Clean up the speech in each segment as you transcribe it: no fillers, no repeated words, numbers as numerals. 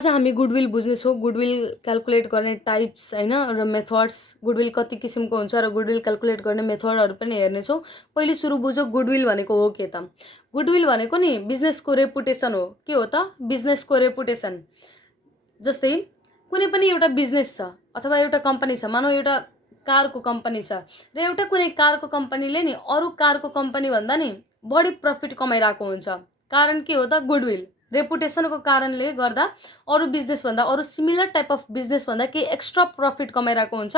आज हामी goodwill बुझ्नेछौँ। Goodwill calculate गर्ने टाइप्स हैन र मेथड्स, गुडविल कति किसिमको हुन्छ र गुडविल क्याल्कुलेट गर्ने मेथडहरू पनि हेर्नेछौँ। पहिले सुरु बुझौँ गुडविल भनेको हो के त। गुडविल भनेको नि बिजनेसको रेपुटेसन हो। के हो त? बिजनेसको रेपुटेसन। जस्तै कुनै पनि एउटा बिजनेस छ अथवा एउटा कम्पनी छ, मानौ एउटा कारको कम्पनी छ र एउटा कुनै कारको कम्पनीले नि अरू कारको कम्पनी भन्दा नि बढी प्रफिट कमाइरहेको हुन्छ। कारण के हो त? गुडविल रेपुटेसनको कारणले गर्दा अरू बिजनेस भन्दा, अरू सिमिलर टाइप अफ बिजनेस भन्दा केही एक्स्ट्रा प्रफिट कमाइरहेको हुन्छ।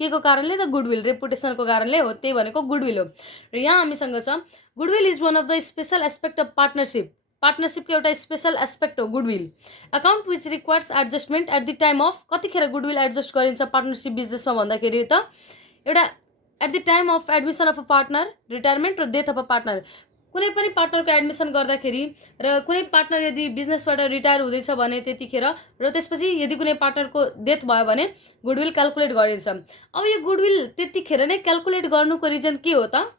के को कारणले त? गुडविल रेपुटेसनको कारणले हो। त्यही भनेको गुडविल हो। र यहाँ हामीसँग छ goodwill is one of the special aspect of partnership. पार्टनरसिपको एउटा स्पेशल एस्पेक्ट हो goodwill. Account which requires adjustment at the time of, कतिखेर गुडविल एडजस्ट गरिन्छ पार्टनरसिप बिजनेसमा भन्दाखेरि त एउटा at the time of admission of a partner, retirement र डेथ अफ अ पार्टनर। कुनै पनि पार्टनरको एडमिसन गर्दाखेरि र कुनै पार्टनर यदि बिजनेसबाट रिटायर हुँदैछ भने त्यतिखेर र त्यसपछि यदि कुनै पार्टनरको डेथ भयो भने गुडविल क्याल्कुलेट गरिन्छ। अब यो गुडविल त्यतिखेर नै क्याल्कुलेट गर्नुको रिजन के हो त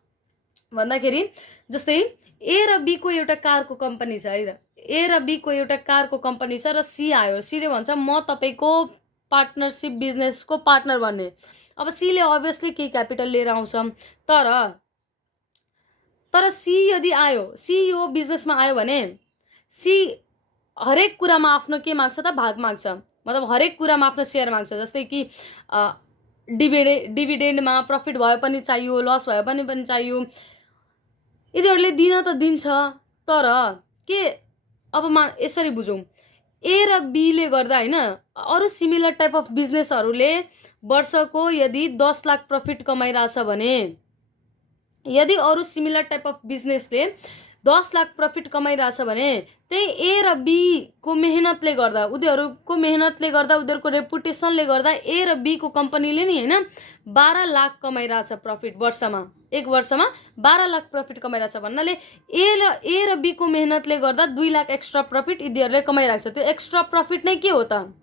भन्दाखेरि जस्तै ए र बी को एउटा कारको कम्पनी छ है। ए र बी को एउटा कारको कम्पनी छ र सी आयो। सीले भन्छ म तपाईँको पार्टनरसिप बिजनेसको पार्टनर बन्ने। अब सीले अभियसली केही क्यापिटल लिएर आउँछ, तर सी यदि आयो, सी यो बिजनेसमा आयो भने सी हरेक कुरामा आफ्नो के माग्छ त? भाग माग्छ। मतलब हरेक कुरामा आफ्नो सेयर माग्छ। जस्तै कि डिभिडेन्डमा प्रफिट भए पनि चाहियो, लस भए पनि चाहियो। यिनीहरूले दिन त दिन्छ, तर के अब यसरी बुझौँ, ए र बीले गर्दा हैन अरू सिमिलर टाइप अफ बिजनेसहरूले वर्षको यदि 10 लाख प्रफिट कमाइरहेछ भने, यदि अरू सिमिलर टाइप अफ बिजनेसले 10 लाख प्रफिट कमाइरहेछ भने त्यही ए र बी को मेहनतले गर्दा, उनीहरूको मेहनतले गर्दा, उनीहरूको रेपुटेसनले गर्दा ए र बी को कम्पनीले नि हैन 12 लाख कमाइरहेछ प्रफिट वर्षमा। एक वर्षमा 12 लाख प्रफिट कमाइरहेछ भन्नाले ए र बी को मेहनतले गर्दा 2 लाख एक्स्ट्रा प्रफिट यिनीहरूले कमाइरहेछ। त्यो एक्स्ट्रा प्रफिट नै के हो त?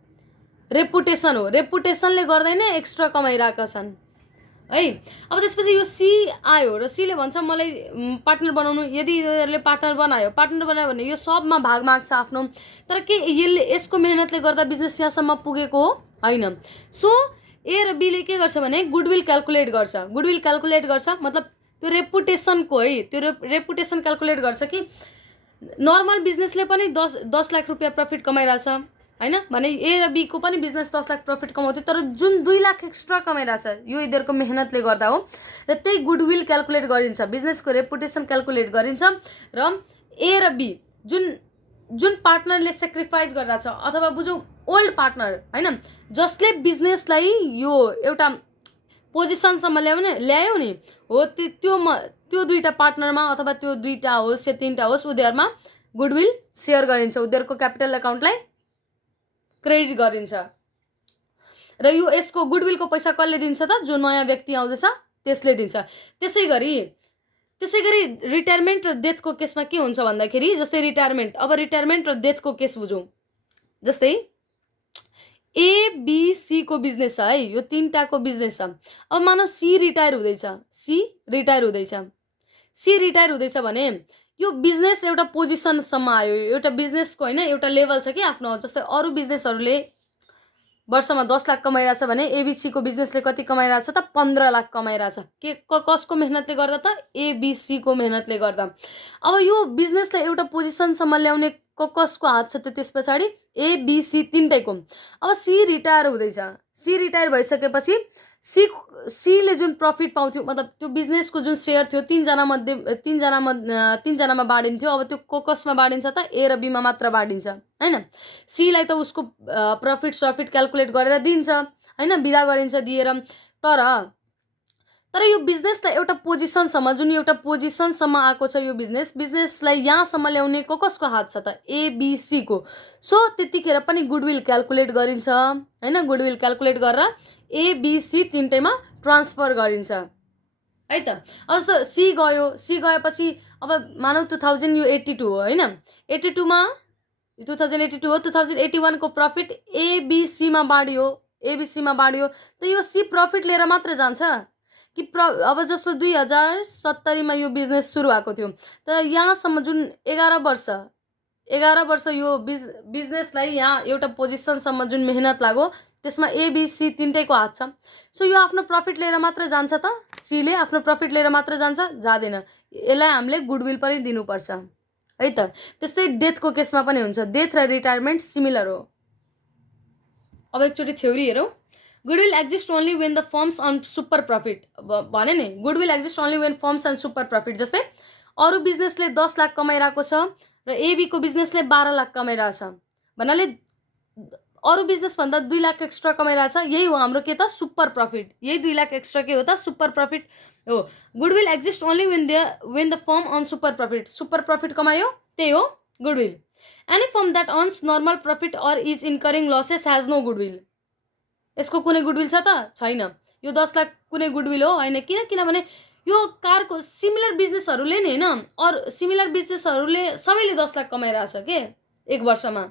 रेपुटेसन हो। रेपुटेसनले गर्दै नै एक्स्ट्रा कमाइरहेका छन् है। अब त्यसपछि यो सी आयो र सीले भन्छ मलाई पार्टनर बनाउनु। यदि यिनीहरूले पार्टनर बनायो भने यो सबमा भाग माग्छ आफ्नो। तर के यसले यसको मेहनतले गर्दा बिजनेस यहाँसम्म पुगेको हो? हैन। सो ए र बीले के गर्छ भने गुडविल क्याल्कुलेट गर्छ। गुडविल क्याल्कुलेट गर्छ मतलब त्यो रेपुटेसनको है, त्यो रेपुटेसन क्याल्कुलेट गर्छ कि नर्मल बिजनेसले पनि 10 लाख रुपियाँ प्रफिट कमाइरहेछ हैन भने ए र बी को पनि बिजनेस 10 लाख प्रफिट कमाउँथ्यो, तर जुन 2 लाख एक्स्ट्रा कमाइरहेछ यो यिनीहरूको मेहनतले गर्दा हो। र त्यही गुडविल क्याल्कुलेट गरिन्छ, बिजनेसको रेपुटेसन क्याल्कुलेट गरिन्छ। र ए र बी जुन पार्टनरले सेक्रिफाइस गरिरहेछ अथवा बुझौँ ओल्ड पार्टनर हैन, जसले बिजनेसलाई यो एउटा पोजिसनसम्म ल्यायो नि हो, त्यो दुईटा पार्टनरमा अथवा त्यो दुईटा होस् या तीनटा होस्, उनीहरूमा गुडविल सेयर गरिन्छ। उनीहरूको क्यापिटल अकाउन्टलाई क्रेडिट गरिन्छ। र यो यसको गुडविलको पैसा कसले दिन्छ त? जो नयाँ व्यक्ति आउँदैछ त्यसले दिन्छ। त्यसै गरी रिटायरमेन्ट र डेथको केसमा के हुन्छ भन्दाखेरि जस्तै रिटायरमेन्ट, अब रिटायरमेन्ट र डेथको केस बुझौँ। जस्तै ए बी सी को बिजनेस छ है, यो तीनटाको बिजनेस छ। अब मानौ सी रिटायर हुँदैछ भने यो बिजनेस एउटा पोजिसनसम्म आयो। एउटा बिजनेसको हैन एउटा लेभल छ कि आफ्नो। जस्तै अरू बिजनेसहरूले वर्षमा 10 लाख कमाइरहेछ भने एबीसी को बिजनेसले कति कमाइरहेछ त? 15 लाख कमाइरहेछ। के कसको मेहनतले गर्दा त? एबीसी को मेहनतले गर्दा। अब यो बिजनेसलाई एउटा पोजिसनसम्म ल्याउने कसको हात छ त? त्यस पछाडि एबीसी तीनटैको। अब सी रिटायर हुँदैछ। सी रिटायर भइसकेपछि सीले जुन प्रफिट पाउँथ्यो, मतलब त्यो बिजनेसको जुन सेयर थियो तीनजनामा बाँडिन्थ्यो। अब त्यो कसमा बाँडिन्छ त? ए र बीमा मात्र बाँडिन्छ हैन। सीलाई त उसको प्रफिट क्याल्कुलेट गरेर दिन्छ हैन, बिदा गरिन्छ दिएर। तर यो बिजनेसलाई एउटा पोजिसनसम्म, जुन एउटा पोजिसनसम्म आएको छ यो बिजनेसलाई यहाँसम्म ल्याउने कसको हात छ त? एबीसी को। सो त्यतिखेर पनि गुडविल क्याल्कुलेट गरिन्छ हैन। गुडविल क्याल्कुलेट गरेर एबीसी तीनटैमा ट्रान्सफर गरिन्छ है त। अब सी गएपछि अब मानौ 2082 हो हैन। 2082 हो। 2081 को प्रफिट एबीसीमा बाँडियो। त यो सी प्रफिट लिएर मात्र जान्छ कि अब जस्तो 2070 मा यो बिजनेस सुरु भएको थियो, तर यहाँसम्म जुन 11 वर्ष 11 वर्ष यो बिजनेसलाई यहाँ एउटा पोजिसनसम्म जुन मेहनत लाग्यो त्यसमा एबिसी तिनटैको हात छ। सो यो आफ्नो प्रफिट लिएर मात्र जान्छ त? सीले आफ्नो प्रफिट लिएर मात्र जान्छ? जाँदैन। यसलाई हामीले गुडविल पनि दिनुपर्छ है त। त्यस्तै डेथको केसमा पनि हुन्छ। डेथ र रिटायरमेन्ट सिमिलर हो। अब एकचोटि थ्योरी हेरौँ। Goodwill exist only when the firms earn super profit भने नि, goodwill exist only when firms earn super profit. जस्तै अरू बिजनेसले 10 लाख कमाइरहेको छ र एबीको बिजनेसले 12 लाख कमाइरहेछ भन्नाले अरू बिजनेसभन्दा 2 लाख एक्स्ट्रा कमाइरहेछ। यही हो हाम्रो के त? Super profit. यही 2 लाख एक्स्ट्रा के हो त? सुपर प्रफिट हो। Goodwill exist only when the firm on super profit. Super profit कमायो, त्यही हो goodwill. Any firm that earns normal profit or is incurring losses has no goodwill. यसको कुनै गुडविल छ त? छैन। यो 10 लाख कुनै गुडविल हो? होइन। किनभने यो कारको सिमिलर बिजनेसहरूले नि होइन, अरू सिमिलर बिजनेसहरूले सबैले 10 लाख कमाइरहेछ के एक वर्षमा।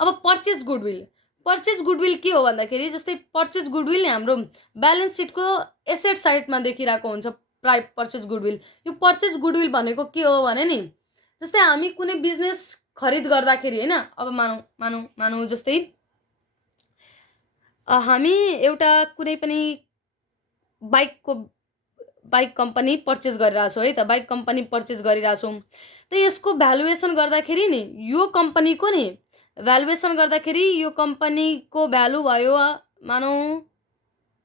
अब पर्चेज गुडविल। पर्चेज गुडविल के हो भन्दाखेरि जस्तै पर्चेज गुडविल नि हाम्रो ब्यालेन्स सिटको एसेट साइडमा देखिरहेको हुन्छ पर्चेज गुडविल। यो पर्चेज गुडविल भनेको के हो भने नि, जस्तै हामी कुनै बिजनेस खरिद गर्दाखेरि होइन, अब मानौँ जस्तै हामी एउटा कुनै पनि बाइक कम्पनी पर्चेज गरिरहेछौँ है त। बाइक कम्पनी पर्चेज गरिरहेछौँ त यसको भ्यालुएसन गर्दाखेरि नि, यो कम्पनीको नि भ्यालुएसन गर्दाखेरि यो कम्पनीको भ्यालु भयो मानौँ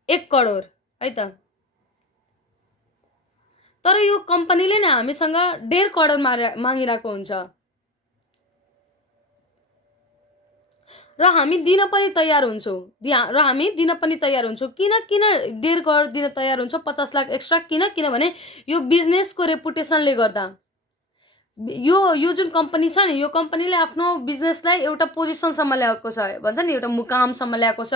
1 करोड है त। तर यो कम्पनीले नि हामीसँग 1.5 करोड मागिरहेको हुन्छ र हामी दिन पनि तयार हुन्छौँ। किन 1.5 करोड दिन तयार हुन्छौँ? 50 लाख एक्स्ट्रा। किनभने यो बिजनेसको रेपुटेसनले गर्दा। यो जुन कम्पनी छ नि, यो कम्पनीले आफ्नो बिजनेसलाई एउटा पोजिसनसम्म ल्याएको छ भन्छ नि, एउटा मुकामसम्म ल्याएको छ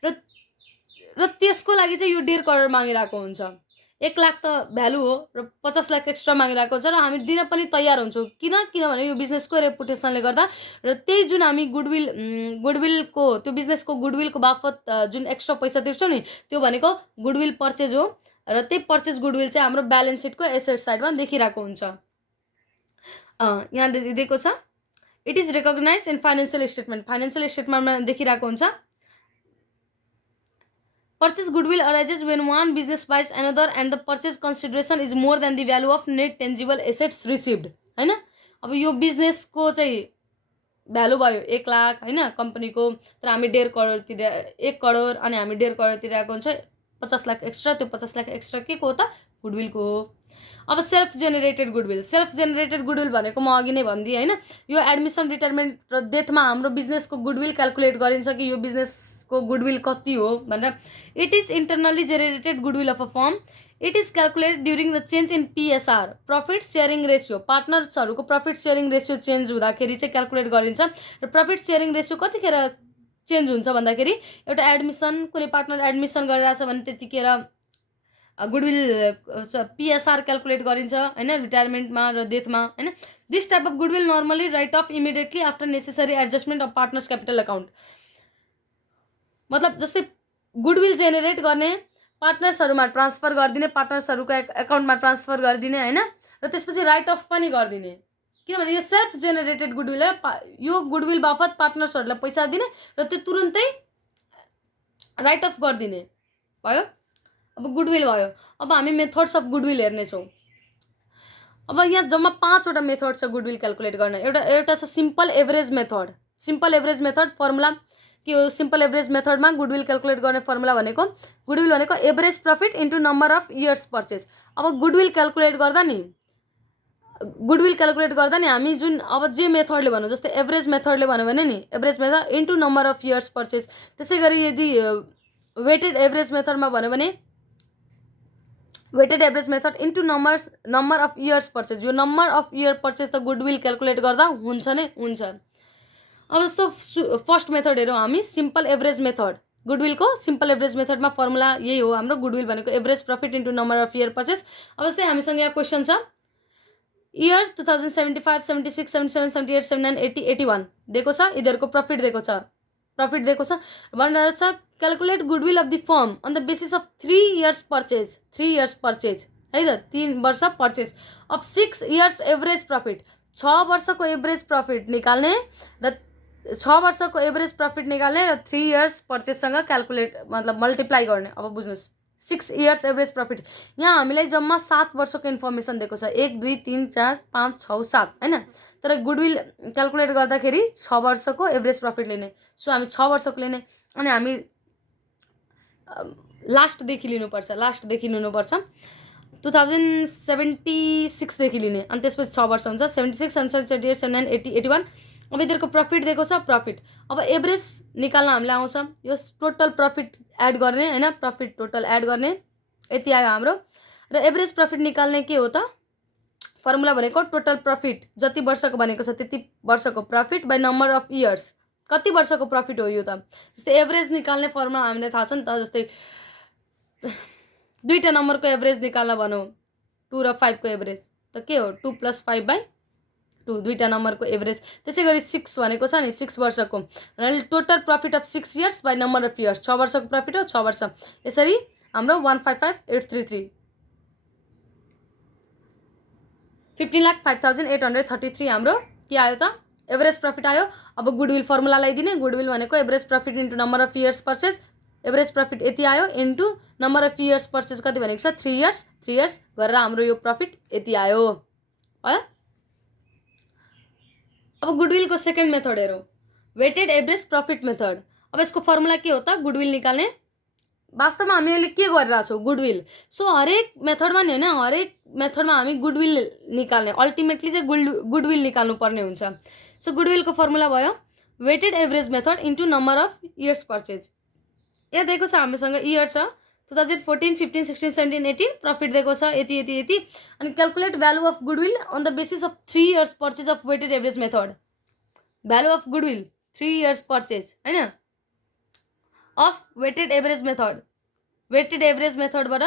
र त्यसको लागि चाहिँ यो 1.5 करोड मागिरहेको हुन्छ। 1 लाख त भ्यालु हो र 50 लाख एक्स्ट्रा मागिरहेको हुन्छ र हामी दिन पनि तयार हुन्छौँ। किनभने यो बिजनेसको रेपुटेसनले गर्दा। र त्यही जुन हामी गुडविलको त्यो बिजनेसको गुडविलको बापत जुन एक्स्ट्रा पैसा तिर्छौँ नि, त्यो भनेको गुडविल पर्चेज हो र त्यही पर्चेज गुडविल चाहिँ हाम्रो ब्यालेन्स सिटको एसेट साइडमा देखिरहेको हुन्छ। यहाँ दिएको छ it is recognise in financial statement. Financial स्टेटमेन्टमा देखिरहेको हुन्छ। Purchase goodwill arises when one business buys another and the purchase consideration is more than the value of net tangible assets received होइन। अब यो बिजनेसको चाहिँ भ्यालु भयो 1 लाख होइन कम्पनीको, तर हामी 1.5 करोड 1 करोड अनि हामी 1.5 करोड तिरेको हुन्छ। 50 लाख एक्स्ट्रा, त्यो 50 लाख एक्स्ट्रा के को हो त? गुडविलको हो। अब self generated goodwill. Self generated goodwill भनेको म अघि नै भनिदिएँ होइन, यो एडमिसन, रिटायरमेन्ट र डेथमा हाम्रो बिजनेसको गुडविल क्यालकुलेट गरिन्छ कि यो बिजनेसको गुडविल कति हो भनेर। It is internally generated goodwill of a firm. It is calculated during the change in PSR, profit sharing ratio. पार्टनर्सहरूको प्रफिट सेयरिङ रेसियो चेन्ज हुँदाखेरि चाहिँ क्यालकुलेट गरिन्छ। र प्रफिट सेयरिङ रेसियो कतिखेर चेन्ज हुन्छ भन्दाखेरि एउटा एडमिसन, कुनै पार्टनर एडमिसन गरिरहेछ भने त्यतिखेर गुडविल पिएसआर क्यालकुलेट गरिन्छ होइन, रिटायरमेन्टमा र डेथमा होइन। This type of goodwill normally right of immediately after necessary adjustment of partners capital account. मतलब जस्तै गुडविल जेनेरेट गर्ने, पार्टनर्सहरूमा ट्रान्सफर गरिदिने, पार्टनर्सहरूको एकाउन्टमा ट्रान्सफर गरिदिने होइन, र त्यसपछि राइट अफ पनि गरिदिने। किनभने यो सेल्फ जेनेरेटेड गुडविल हो। यो गुडविल बापत पार्टनर्सहरूलाई पैसा दिने र त्यो तुरुन्तै राइट अफ गरिदिने भयो। अब गुडविल भयो। अब हामी मेथड्स अफ गुडविल हेर्नेछौँ। अब यहाँ जम्मा 5वटा मेथड छ गुडविल क्यालकुलेट गर्न। एउटा छ simple average method. Simple average method formula के हो? सिम्पल एभरेज मेथडमा गुडविल क्यालकुलेट गर्ने फर्मुला भनेको गुडविल भनेको average profit into number of years purchase. अब गुडविल क्यालकुलेट गर्दा नि हामी जुन अब जे मेथडले भनौँ, जस्तै एभरेज मेथडले भन्यो भने नि average method into number of years purchase. त्यसै गरी यदि वेटेड एभरेज मेथडमा भन्यो भने weighted average method into number of years purchase. यो नम्बर अफ इयर पर्चेज त गुडविल क्यालकुलेट गर्दा हुन्छ नै हुन्छ। अब जस्तो फर्स्ट मेथड हेरौँ हामी, सिम्पल एभरेज मेथड। गुडविलको सिम्पल एभरेज मेथडमा फर्मुला यही हो हाम्रो। गुडविल भनेको average profit into number of year purchase. अब जस्तै हामीसँग यहाँ क्वेसन छ, इयर 2075, 76, 77, 78, 79, 80, 81 दिएको छ। यिनीहरूको प्रफिट दिएको छ भनेर छ। Calculate goodwill of the firm on the basis of 3 years purchase है त, 3 वर्ष purchase of 6 years average profit. 6 वर्षको एभरेज प्रफिट निकाल्ने र 6 वर्षको एभरेज प्रफिट निकाल्ने र 3 इयर्स पर्चेससँग क्याल्कुलेट मतलब मल्टिप्लाई गर्ने। अब बुझ्नुहोस् 6 इयर्स एभरेज प्रफिट। यहाँ हामीलाई जम्मा 7 वर्षको इन्फर्मेसन दिएको छ, 1 2 3 4 5 6 7 हैन। तर गुडविल क्याल्कुलेट गर्दाखेरि 6 वर्षको एभरेज प्रफिट लिने। सो हामी 6 वर्षको लिने अनि हामी लास्टदेखि लिनुपर्छ, लास्टदेखि लिनुपर्छ 2076 देखि लिने अनि त्यसपछि 6 वर्ष हुन्छ 76 77 78 79 80 81। अब यिनीहरूको प्रफिट दिएको छ प्रफिट। अब एभरेज निकाल्न हामीलाई आउँछ, यो टोटल प्रफिट एड गर्ने हैन, प्रफिट टोटल एड गर्ने यति आयो हाम्रो। र एभरेज प्रफिट निकाल्ने के हो त फर्मुला भनेको टोटल प्रफिट जति वर्षको भनेको छ त्यति वर्षको profit by number of years. कति वर्षको प्रफिट हो यो त। जस्तै एभरेज निकाल्ने फर्मुला हामीलाई थाहा छ नि त, जस्तै दुईटा नम्बरको एभरेज निकाल्न भनौँ 2 र 5 को एभरेज त के हो 2 + 5/2 दुईटा नम्बरको एभरेज। त्यसै गरी 6 भनेको छ नि 6 वर्षको total profit of 6 years by number of years. 6 वर्षको प्रफिट हो 6 वर्ष। यसरी हाम्रो 155,833 15,05,833 हाम्रो के आयो त एभरेज प्रफिट आयो। अब गुडविल फर्मुला लगाइदिने। गुडविल भनेको average profit into number of years purchase. Average profit यति आयो into number of years purchase कति भनेको छ 3 इयर्स। 3 इयर्स गरेर हाम्रो यो प्रफिट यति आयो है। अब गुडविलको सेकेन्ड मेथड हेरौँ, वेटेड एभरेज प्रफिट मेथड। अब यसको फर्मुला के हो त गुडविल निकाल्ने। वास्तवमा हामी अहिले के गरिरहेको छौँ गुडविल। सो हरेक मेथडमा नि हैन, हरेक मेथडमा हामी गुडविल निकाल्ने, अल्टिमेटली चाहिँ गुडविल निकाल्नु पर्ने हुन्छ। सो गुडविलको फर्मुला भयो weighted average method into number of years purchase. यहाँ दिएको छ हामीसँग इयर छ 2014 15 16 17 18 प्रफिट दिएको छ यति यति यति। अनि calculate value of goodwill on the basis of 3 years purchase of weighted average method. Value of goodwill 3 years purchase हैन of weighted average method. Weighted average मेथडबाट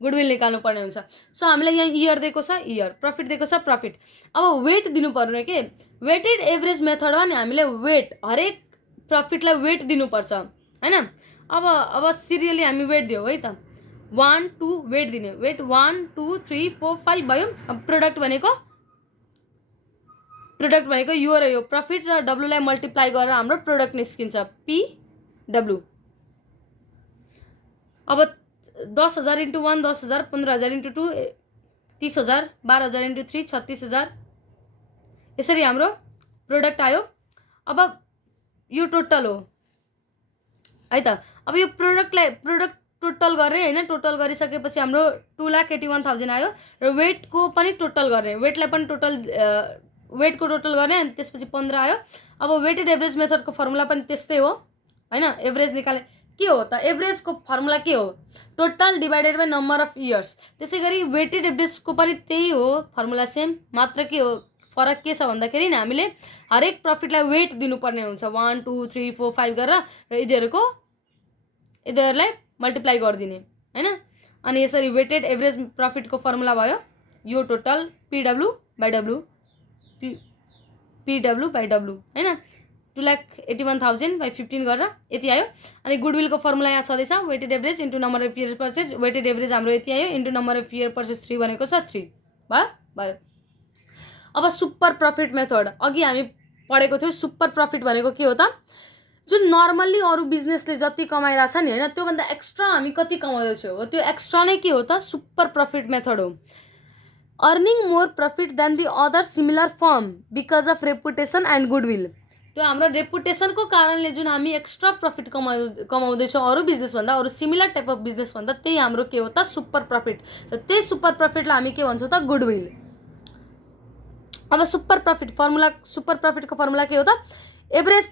गुडविल निकाल्नु पर्ने हुन्छ। सो हामीलाई यहाँ इयर दिएको छ इयर, प्रफिट दिएको छ प्रफिट। अब वेट दिनु पर्ने के वेटेड एभरेज मेथडमा नि हामीले वेट हरेक प्रफिटलाई वेट दिनुपर्छ हैन। अब सिरियली हामी वेट दियो है त 1 2 वेट दिने, वेट 1 2 3 4 5 भयो। अब प्रोडक्ट भनेको यो र यो प्रफिट र डब्लु लाई मल्टिप्लाई गरेर हाम्रो प्रोडक्ट निस्किन्छ PW। अब 10,000 इन्टु 1 10,000, 15,000 इन्टु 2 30,000, 12,000 इन्टु 3 36,000। यसरी हाम्रो प्रोडक्ट आयो। अब यो टोटल हो है त। अब यो प्रोडक्ट टोटल गर्ने हैन, टोटल गरिसकेपछि हाम्रो 2,81,000 आयो र वेटको पनि टोटल गर्ने, वेटलाई पनि टोटल वेटको टोटल गर्ने अनि त्यसपछि 15 आयो। अब वेटेड एभरेज मेथडको फर्मुला पनि त्यस्तै हो हैन। एभरेज निकाले के हो त एभरेजको फर्मुला के हो total divided by number of years. त्यसै गरी वेटेड एभरेजको पनि त्यही हो फर्मुला सेम, मात्र के हो फरक के छ भन्दाखेरि नि हामीले हरेक प्रफिटलाई वेट दिनुपर्ने हुन्छ 1 2 3 4 5 गरेर र यिनीहरूलाई मल्टिप्लाई गरिदिने हैन। अनि यसरी वेटेड एभरेज प्रफिटको फर्मुला भयो यो टोटल PW बाइ W हैन 2,81,000 बाइ 15 गरेर यति आयो। अनि गुडविलको फर्मुला यहाँ छँदैछ weighted average into number of year purchase. Weighted average हाम्रो यति आयो into number of year purchase 3 भनेको छ 3 भयो। अब सुपर प्रफिट मेथड अघि हामी पढेको थियौँ। सुपर प्रफिट भनेको के हो त जुन नर्मल्ली अरू बिजनेसले जति कमाइरहेछ नि हैन त्योभन्दा एक्स्ट्रा हामी कति कमाउँदैछौँ हो त्यो एक्स्ट्रा नै के हो त सुपर प्रफिट मेथड हो। Earning more profit than the other similar firm because of reputation and goodwill. त्यो हाम्रो रेपुटेसनको कारणले जुन हामी एक्स्ट्रा प्रफिट कमाउँदैछौँ अरू बिजनेसभन्दा, अरू सिमिलर टाइप अफ बिजनेसभन्दा, त्यही हाम्रो के हो त सुपर प्रफिट। र त्यही सुपर प्रफिटलाई हामी के भन्छौँ त गुडविल। अब सुपर प्रफिटको फर्मुला के हो त average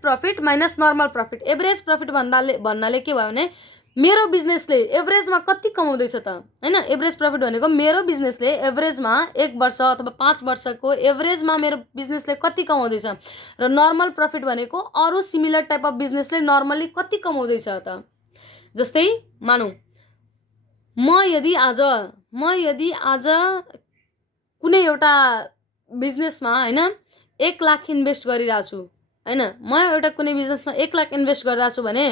profit minus normal profit. Average profit भन्नाले के भयो भने मेरो बिजनेसले एभरेजमा कति कमाउँदैछ त हैन। एभरेज प्रफिट भनेको मेरो बिजनेसले एभरेजमा 1 वर्ष अथवा 5 वर्षको एभरेजमा मेरो बिजनेसले कति कमाउँदैछ र नर्मल प्रफिट भनेको अरू सिमिलर टाइप अफ बिजनेसले नर्मली कति कमाउँदैछ त। जस्तै मानौँ म यदि आज कुनै एउटा बिजनेसमा हैन 1 लाख इन्भेस्ट गरिरहेको छु हैन, म एउटा कुनै बिजनेसमा 1 लाख इन्भेस्ट गरिरहेको छु भने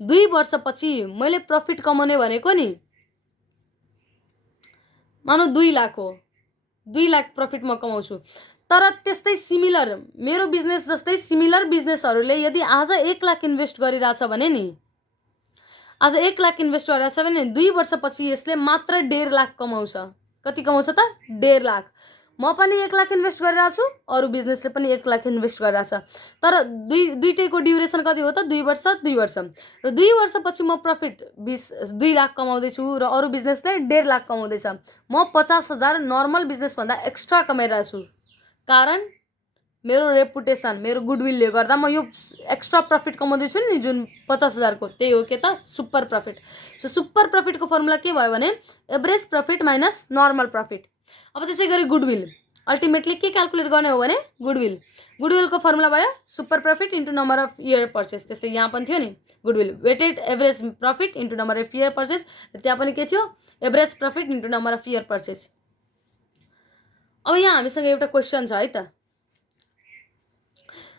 2 वर्षपछि मैले प्रफिट कमाउने भनेको नि मानौ 2 लाख हो। 2 लाख प्रफिट म कमाउँछु। तर त्यस्तै सिमिलर मेरो बिजनेस जस्तै सिमिलर बिजनेसहरूले यदि आज 1 लाख इन्भेस्ट गरिरहेछ भने नि, आज 1 लाख इन्भेस्ट गरिरहेछ भने 2 वर्षपछि यसले मात्र 1.5 लाख कमाउँछ। कति कमाउँछ त? 1.5 लाख। म पनि 1 लाख इन्भेस्ट गरिरहेको छु, अरू बिजनेसले पनि 1 लाख इन्भेस्ट गरिरहेछ। तर दुईटैको ड्युरेसन कति हो त? 2 वर्ष 2 वर्ष। र 2 वर्षपछि म प्रफिट 2 लाख कमाउँदैछु र अरू बिजनेसले 1.5 लाख कमाउँदैछ। म 50,000 नर्मल बिजनेसभन्दा एक्स्ट्रा कमाइरहेको छु। कारण मेरो रेपुटेसन, मेरो गुडविलले गर्दा म यो एक्स्ट्रा प्रफिट कमाउँदैछु नि जुन 50,000 को, त्यही हो के त? Super profit. सो सुपर प्रफिटको फर्मुला के भयो भने average profit minus normal profit. अब त्यसै गरी गुडविल अल्टिमेटली के क्याल्कुलेट गर्ने हो भने गुडविलको फर्मुला भयो super profit into number of year purchase. त्यस्तै यहाँ पनि थियो नि goodwill weighted average profit into number of year purchase, त्यहाँ पनि के थियो? Average profit into number of year purchase. अब यहाँ हामीसँग एउटा क्वेसन छ है त।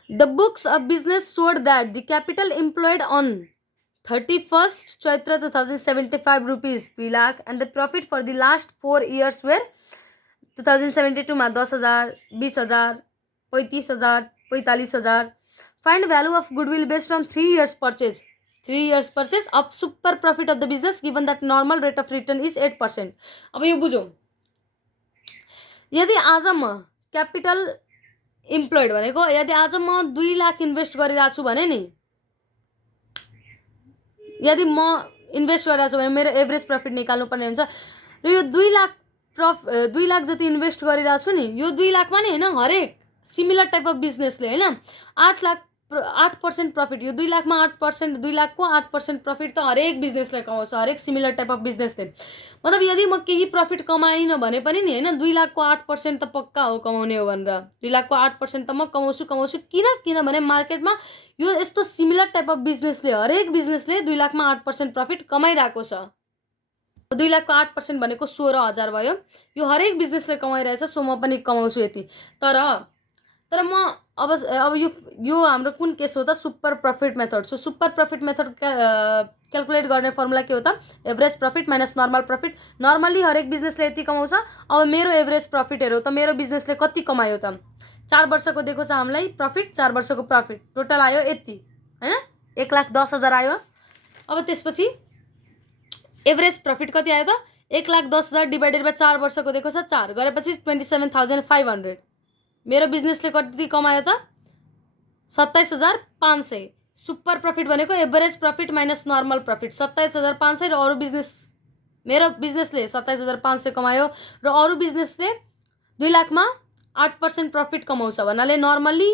The books of business showed that the capital employed on 31st Chaitra 2075 rupees 3 lakh and the profit for the last 4 years were 2072 मा 10,000, 20,000, 35,000, 45,000. Find value of goodwill based on 3 years purchase. 3 years purchase of super profit of the business given that normal rate of return is 8%. अब यो बुझौँ, यदि आज म capital employed भनेको यदि आज म 2 लाख इन्भेस्ट गरिरहेको छु भने नि, यदि म इन्भेस्ट गरिरहेको छु भने मेरो एभरेज प्रफिट निकाल्नु पर्ने हुन्छ। र यो 2 लाख जति इन्भेस्ट गरिरहेको छु नि, यो 2 लाखमा नि हैन हरेक सिमिलर टाइप अफ बिजनेसले हैन 8% प्रफिट, यो 2 लाखमा 8%, 2 लाखको 8% प्रफिट त हरेक बिजनेसले कमाउँछ, हरेक सिमिलर टाइप अफ बिजनेसले। मतलब यदि म केही प्रफिट कमाइन भने पनि नि हैन 2 लाखको 8% त पक्का हो कमाउने हो भनेर, 2 लाखको 8% त म कमाउँछु। किनभने मार्केटमा यो यस्तो सिमिलर टाइप अफ बिजनेसले हरेक बिजनेसले 2 लाखमा 8% प्रफिट कमाइरहेको छ। 2 लाखको 8% भनेको 16,000 भयो। यो हरेक बिजनेसले कमाइरहेछ, सो म पनि कमाउँछु यति। तर म अब यो हाम्रो कुन केस हो त? Super profit method. So super profit method calculate गर्ने फर्मुला के हो त? Average profit minus normal profit. Normally हरेक बिजनेसले यति कमाउँछ। अब मेरो एभरेज प्रफिट हेरौँ त, मेरो बिजनेसले कति कमायो त? 4 वर्षको दिएको छ हामीलाई प्रफिट, 4 वर्षको प्रफिट टोटल आयो यति हैन, 1,10,000 आयो। अब त्यसपछि एभरेज प्रफिट कति आयो त? 1,10,000 डिभाइडेड बाई 4 वर्षको दिएको छ 4 गरेपछि 27,500। मेरो बिजनेसले कति कमायो त? 27,500। सुपर प्रफिट भनेको average profit minus normal profit 27,500 र अरू बिजनेस, मेरो बिजनेसले 27,500 कमायो र अरू बिजनेसले 2 लाखमा 8% प्रफिट कमाउँछ भन्नाले नर्मली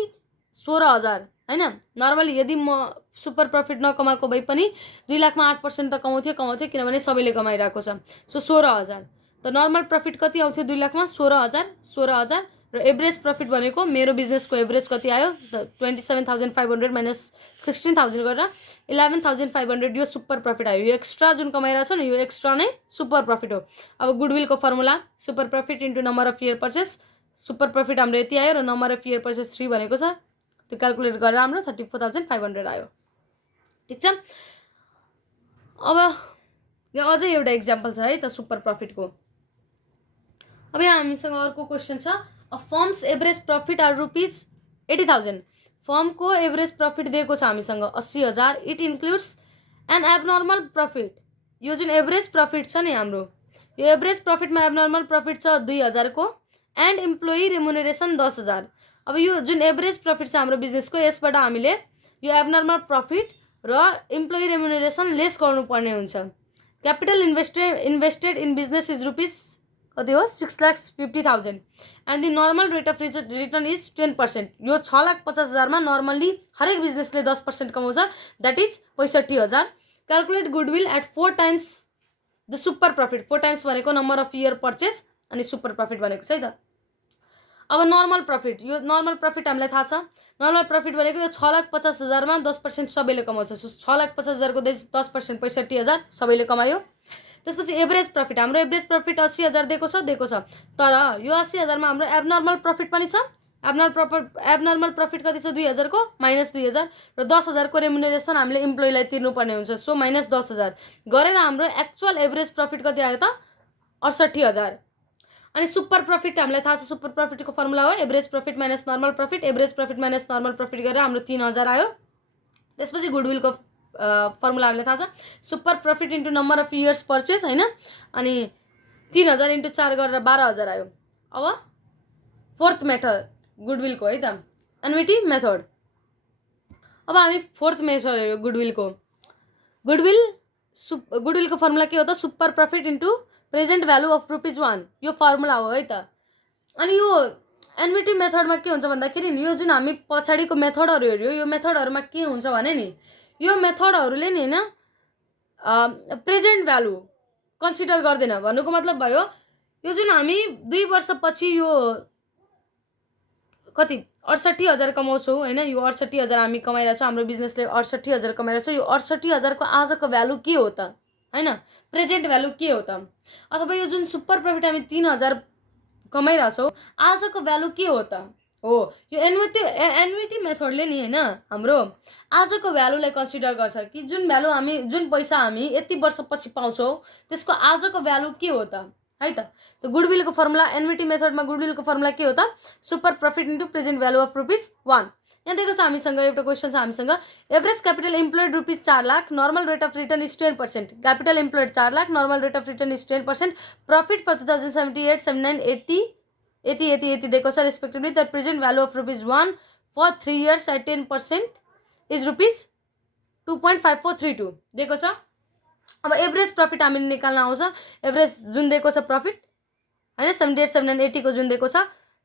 16,000 हैन। नर्मली यदि म सुपर प्रफिट नकमाएको भए पनि 2 लाखमा 8% त कमाउँथ्यो किनभने सबैले कमाइरहेको छ। सो 16,000 त नर्मल प्रफिट कति आउँथ्यो 2 लाखमा? 16,000 र एभरेज प्रफिट भनेको मेरो बिजनेसको एभरेज कति आयो? 27,500 माइनस 16,000 गरेर 11,500 यो सुपर प्रफिट आयो। यो एक्स्ट्रा जुन कमाइरहेको छ नि, यो एक्स्ट्रा नै सुपर प्रफिट हो। अब गुडविलको formula super profit into number of year purchase. Super profit हाम्रो यति आयो र नम्बर अफ इयर पर्चेस 3 भनेको छ, त्यो क्याल्कुलेट गरेर हाम्रो 34,500 आयो। ठिक छ। अब यहाँ अझै एउटा इक्जाम्पल छ है त सुपर प्रफिटको। अब यहाँ हामीसँग अर्को क्वेसन छ, a firm's average profit are rupees 80,000। फर्मको एभरेज प्रफिट दिएको छ हामीसँग 80,000। It includes an abnormal profit. यो जुन एभरेज प्रफिट छ नि हाम्रो, यो एभरेज प्रफिटमा एबनर्मल प्रफिट छ 2,000 को एन्ड इम्प्लोइ रेमुनरेसन 10,000। अब यो जुन एभरेज प्रफिट छ हाम्रो बिजनेसको, यसबाट हामीले यो एबनर्मल प्रफिट र इम्प्लोइ रेमुनरेसन लेस गर्नुपर्ने हुन्छ। Capital invested in business is rupees कति हो? 6,50,000 and the normal rate of return is 10%। यो 6,50,000 मा नर्मली हरेक बिजनेसले 10% कमाउँछ, that is 65,000। Calculate goodwill at 4 times the super profit. 4 times भनेको नम्बर अफ इयर पर्चेस अनि सुपर प्रफिट भनेको छ है त। अब नर्मल प्रफिट, यो नर्मल प्रफिट हामीलाई थाहा छ। नर्मल प्रफिट भनेको यो 6,50,000 मा 10% सबैले कमाउँछ। 6,50,000 को 10% 65,000 सबैले कमायो। त्यसपछि एभरेज प्रफिट, हाम्रो एभरेज प्रफिट 80,000 दिएको छ। तर यो 80,000 मा हाम्रो एबनर्मल प्रफिट पनि छ। एबनर्मल प्रफिट कति छ? 2,000 को माइनस 2,000 र 10,000 को रेमुनरेसन हामीले इम्प्लोइलाई तिर्नुपर्ने हुन्छ। सो माइनस 10,000 गरेर हाम्रो एक्चुअल एभरेज प्रफिट कति आयो त? 68,000। अनि सुपर प्रफिट हामीलाई थाहा छ सुपर प्रफिटको फर्मुला हो average profit minus normal profit. Average profit minus normal profit गरेर हाम्रो 3000 आयो। त्यसपछि गुडविलको फर्मुला हामीलाई थाहा छ super profit into number of years purchase हैन। अनि 3000 इन्टु 4 गरेर 12000 आयो। अब फोर्थ मेथड गुडविलको है त एन्युटी मेथड। अब हामी फोर्थ मेथड हेर्यो गुडविलको। गुडविलको फर्मुला के हो त super profit into present value of ₹1 यो फर्मुला हो है त। अनि यो एन्युटी मेथडमा के हुन्छ भन्दाखेरि नि यो जुन हामी पछाडिको मेथडहरू हेर्यो यो मेथडहरूमा के हुन्छ भने नि यो मेथडहरूले नि हैन प्रेजेन्ट भ्यालु कन्सिडर गर्दैन। भन्नुको मतलब भयो यो जुन हामी 2 वर्षपछि यो कति 68000 कमाउँछौँ हैन। यो 68000 हामी कमाइरहेछौँ हाम्रो बिजनेसले 68000 कमाइरहेछ। यो 68000 को आजको भ्यालु के हो त हैन प्रेजेन्ट भ्यालु के हो त। अथवा यो जुन सुपर प्रफिट हामी 3000 कमाइरहेछौँ आजको भ्यालु के हो त हो यो एन्युटी मेथडले नि हैन हाम्रो आजको भ्यालुलाई कन्सिडर गर्छ कि जुन भ्यालु हामी जुन पैसा हामी यति वर्षपछि पाउँछौँ त्यसको आजको भ्यालु के हो त है त। तो गुडविलको फर्मुला एन्युटी मेथडमा गुडविलको फर्मुला के हो त super profit into present value of ₹1। यहाँ दिएको छ हामीसँग एउटा क्वेसन छ हामीसँग average capital employed ₹4 lakh normal rate of return is 10%। Capital employed 4 lakh normal rate of return is 10%। Profit for 2078 79 80 दिएको छ respectively. The present value of ₹1 for 3 years at 10% is ₹2.5432 दिएको छ। अब एभरेज प्रफिट हामीले निकाल्न आउँछ। एभरेज जुन दिएको छ प्रफिट हैन 78 79 80 को जुन दिएको छ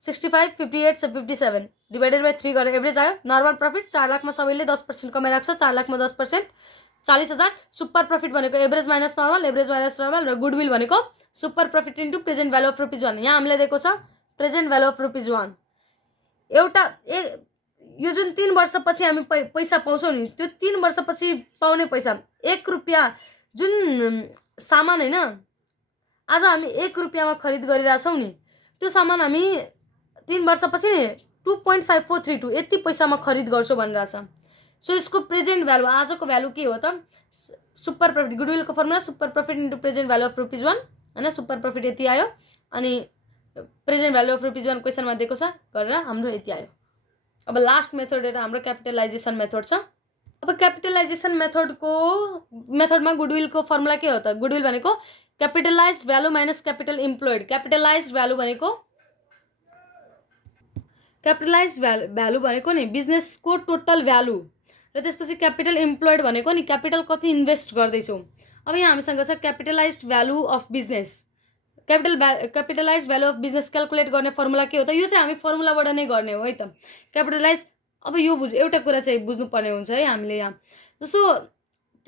65 58 57 डिवाइडेड बाई 3 गरेर एभरेज आयो। नर्मल प्रफिट 4 लाखमा सबैले 10% कमाइराख्छ 4 लाखमा 10% 40000। सुपर प्रफिट भनेको एभरेज माइनस नर्मल र गुडविल भनेको super profit into present value of ₹1। यहाँ हामीलाई दिएको छ प्रेजेन्ट भ्यालु अफ ₹1। एउटा यो जुन 3 वर्षपछि हामी पैसा पाउँछौँ नि त्यो 3 वर्षपछि पाउने पैसा ₹1 जुन सामान हैन आज हामी ₹1 खरिद गरिरहेछौँ नि त्यो सामान हामी 3 वर्षपछि 2.5432 यति पैसामा खरिद गर्छौँ भनिरहेछ। सो यसको प्रेजेन्ट भ्यालु आजको भ्यालु के हो त सुपर प्रफिट गुडविलको formula super profit into present value of ₹1 हैन। सुपर प्रफिट यति आयो अनि प्रेजेन्ट भ्यालु अफ ₹1 क्वेसनमा दिएको छ गरेर हाम्रो यति आयो। अब लास्ट मेथड एउटा हाम्रो क्यापिटलाइजेसन मेथड छ। अब क्यापिटलाइजेसन मेथडमा गुडविलको फर्मुला के हो त गुडविल भनेको capitalised value minus capital employed. Capitalised value भनेको नि बिजनेसको टोटल भ्यालु र त्यसपछि क्यापिटल इम्प्लोइड भनेको नि क्यापिटल कति इन्भेस्ट गर्दैछौँ। अब यहाँ हामीसँग छ capitalised value of business. Capitalised value of business calculate गर्ने फर्मुला के हो त यो चाहिँ हामी फर्मुलाबाट नै गर्ने हो है त। क्यापिटलाइज अब यो एउटा कुरा चाहिँ बुझ्नुपर्ने हुन्छ है हामीले यहाँ जस्तो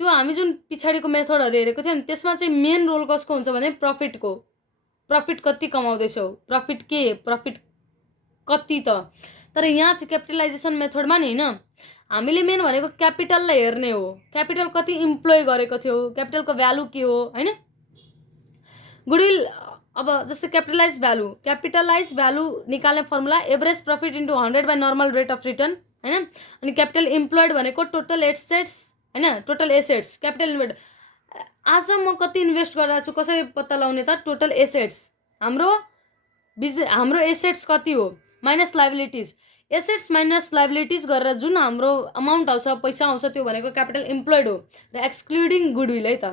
त्यो हामी जुन पछाडिको मेथडहरू हेरेको थियौँ नि त्यसमा चाहिँ मेन रोल कसको हुन्छ भने प्रफिट कति कमाउँदैछौ प्रफिट कति त। तर यहाँ चाहिँ क्यापिटलाइजेसन मेथडमा नि हैन हामीले मेन भनेको क्यापिटललाई हेर्ने हो। क्यापिटल कति इम्प्लोय गरेको थियो क्यापिटलको भ्यालु के हो हैन। गुडविल अब जस्तै क्यापिटलाइज भ्यालु निकाल्ने formula average profit into 100 by normal rate of return हैन। अनि क्यापिटल इम्प्लोइड भनेको टोटल एसेट्स हैन टोटल एसेट्स क्यापिटल इन्भेस्ट आज म कति इन्भेस्ट गरिरहेको छु कसरी पत्ता लगाउने त टोटल एसेट्स हाम्रो एसेट्स कति हो minus liabilities. Assets minus liabilities गरेर जुन हाम्रो अमाउन्ट आउँछ पैसा आउँछ त्यो भनेको क्यापिटल इम्प्लोइड हो र एक्सक्लुडिङ गुडविल है त।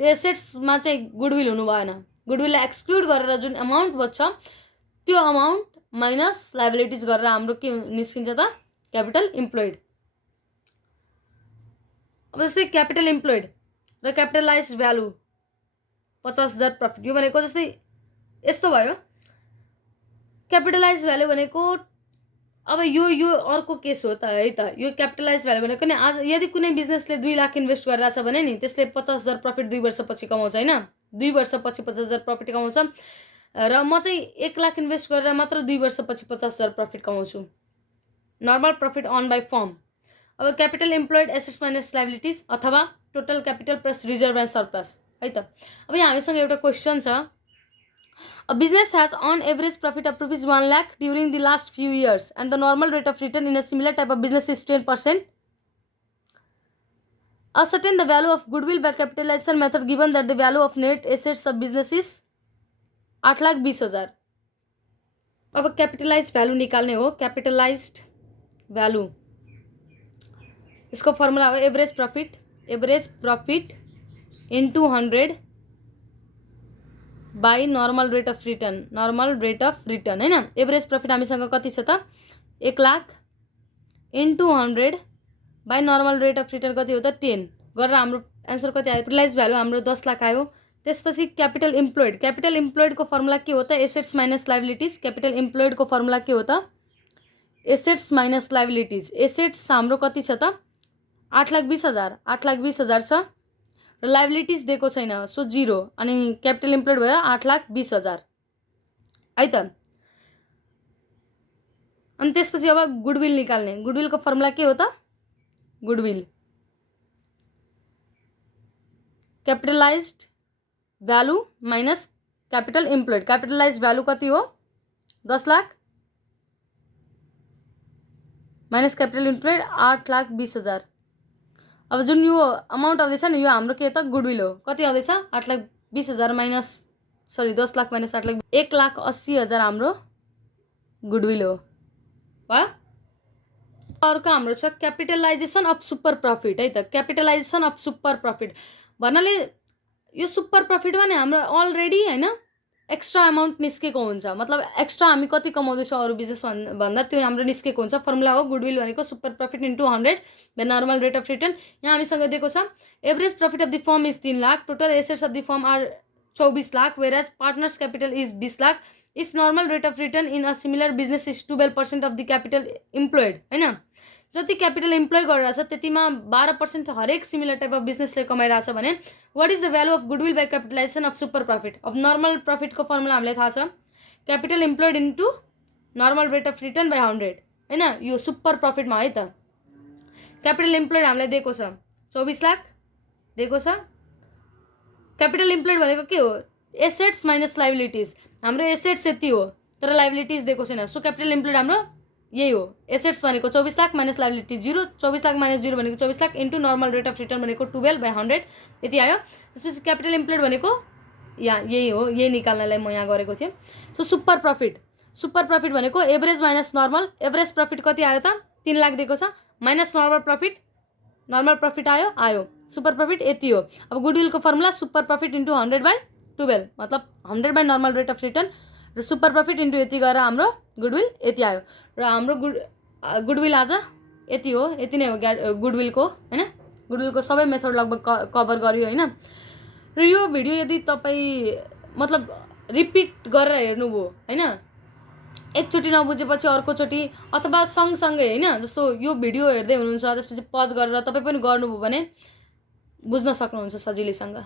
त्यो एसेट्समा चाहिँ गुडविल हुनु भएन। गुडविललाई एक्सक्लुड गरेर जुन अमाउन्ट बच्छ त्यो अमाउन्ट माइनस लायबिलिटीज गरेर हाम्रो के निस्किन्छ त क्यापिटल इम्प्लोइड। अब जस्तै क्यापिटल इम्प्लोइड र क्यापिटलाइज्ड भ्यालु 50000 प्रफिट यो भनेको जस्तै यस्तो भयो। क्यापिटलाइज्ड भ्यालु भनेको अब यो अर्को केस हो त है त। यो क्यापिटलाइज्ड भ्यालु भनेको नि आज यदि कुनै बिजनेसले 2 लाख इन्भेस्ट गरिरहेछ भने नि त्यसले 50000 प्रफिट 2 वर्षपछि कमाउँछ हैन। 2 वर्षपछि 50000 प्रफिट कमाउँछ र म चाहिँ 1 लाख इन्भेस्ट गरेर मात्र 2 वर्षपछि 50000 प्रफिट कमाउँछु। Normal profit on by firm. अब capital employed assets minus liabilities अथवा total capital plus reserve and surplus है त। अब यहाँ हामीसँग एउटा क्वेसन छ A business has on average profit of ₹1 lakh during the last few years and the normal rate of return in a similar type of business is 10%. Ascertain the value of goodwill by capitalization method given that the value of net assets of business is 8,20,000. अब capitalised value निकाल्ने हो। Capitalised value इसको formula हो average profit into 100 by normal rate of return हैन। Average profit हामीसँग कति छ त 1 lakh into 100 by normal rate of return कति हो त 10 गरेर हाम्रो एन्सर कति आयो। क्यापिटलाइज्ड भ्यालु हाम्रो 10 लाख आयो। त्यसपछि क्यापिटल इम्प्लोइड को फर्मुला के हो त assets minus liabilities. Capital employed को फर्मुला के हो त एसेट्स माइनस लायबिलिटीज। एसेट्स हाम्रो कति छ त 8,20,000 छ र लायबिलिटीज दिएको छैन सो 0 अनि क्यापिटल इम्प्लोइड भयो 8,20,000 है त। अनि त्यसपछि अब गुडविल निकाल्ने। गुडविल को फर्मुला के हो त goodwill capitalised value minus capital employed. Capitalised value कति हो 10 लाख माइनस क्यापिटल इम्प्लोइड 8,20,000। अब जुन यो अमाउन्ट आउँदैछ नि यो हाम्रो के त गुडविल हो। कति आउँदैछ 8,20,000 माइनस 10 लाख माइनस 8 लाख 1,80,000 हाम्रो गुडविल हो वा। अर्को हाम्रो छ क्यापिटलाइजेसन अफ सुपर प्रॉफिट है त। क्यापिटलाइजेसन अफ सुपर प्रॉफिट भन्नाले यो सुपर प्रॉफिटमा नि हाम्रो अलरेडी हैन एक्स्ट्रा अमाउन्ट निस्केको हुन्छ। मतलब एक्स्ट्रा हामी कति कमाउँदैछौँ अरू बिजनेस भन्दा त्यो हाम्रो निस्केको हुन्छ। फर्मुला हो गुडविल भनेको super profit into 100 the normal rate of return. यहाँ हामीसँग दिएको छ average profit of the firm is 3 lakh, total assets of the firm are 24 lakh, average partners capital is 20 lakh. If normal rate of return in a similar business is 12% of the capital employed हैन। जति capital employ गरिरहेछ त्यतिमा 12% हरेक similar type of बिजनेसले कमाइरहेछ भने what is the value of goodwill by capitalisation of super profit. अब normal profit को फर्मुला हामीलाई थाहा छ capital employed into normal rate of written by 100 हैन। यो सुपर प्रॉफिटमा है त। क्यापिटल इम्प्लोइड हामीलाई दिएको छ 24 लाख दिएको छ। क्यापिटल इम्प्लोइड भनेको के हो एसेट्स माइनस लायबिलिटीज। हाम्रो एसेट्स यति हो तर लायबिलिटीज दिएको छैन सो क्यापिटल इम्प्लोइड हाम्रो यही हो। एसेट्स भनेको 24 lakh minus liability 0, 24 lakh minus 0 भनेको 24 lakh into normal rate of return भनेको 12/100 यति आयो। त्यसपछि क्यापिटल इम्प्लोइड भनेको यहाँ यही हो। यही निकाल्नलाई म यहाँ गरेको थिएँ। सो सुपर प्रॉफिट भनेको average minus normal. Average profit कति आयो त 3 लाख दिएको छ माइनस नर्मल प्रॉफिट आयो सुपर प्रॉफिट यति हो। अब गुडविल को फर्मुला सुपर प्रॉफिट इन्टु 100/12 मतलब 100 by normal rate of return र सुपर प्रॉफिट इन्टु यति गरेर हाम्रो गुडविल यति आयो। र हाम्रो गुडविल आज यति हो। यति नै हो गुडविलको हैन। गुडविलको सबै मेथड लगभग कभर गर्यो हैन। र यो भिडियो यदि तपाईँ मतलब रिपिट गरेर हेर्नुभयो हैन एकचोटि नबुझेपछि अर्कोचोटि अथवा सँगसँगै हैन जस्तो यो भिडियो हेर्दै हुनुहुन्छ त्यसपछि पज गरेर तपाईँ पनि गर्नुभयो भने बुझ्न सक्नुहुन्छ सजिलैसँग।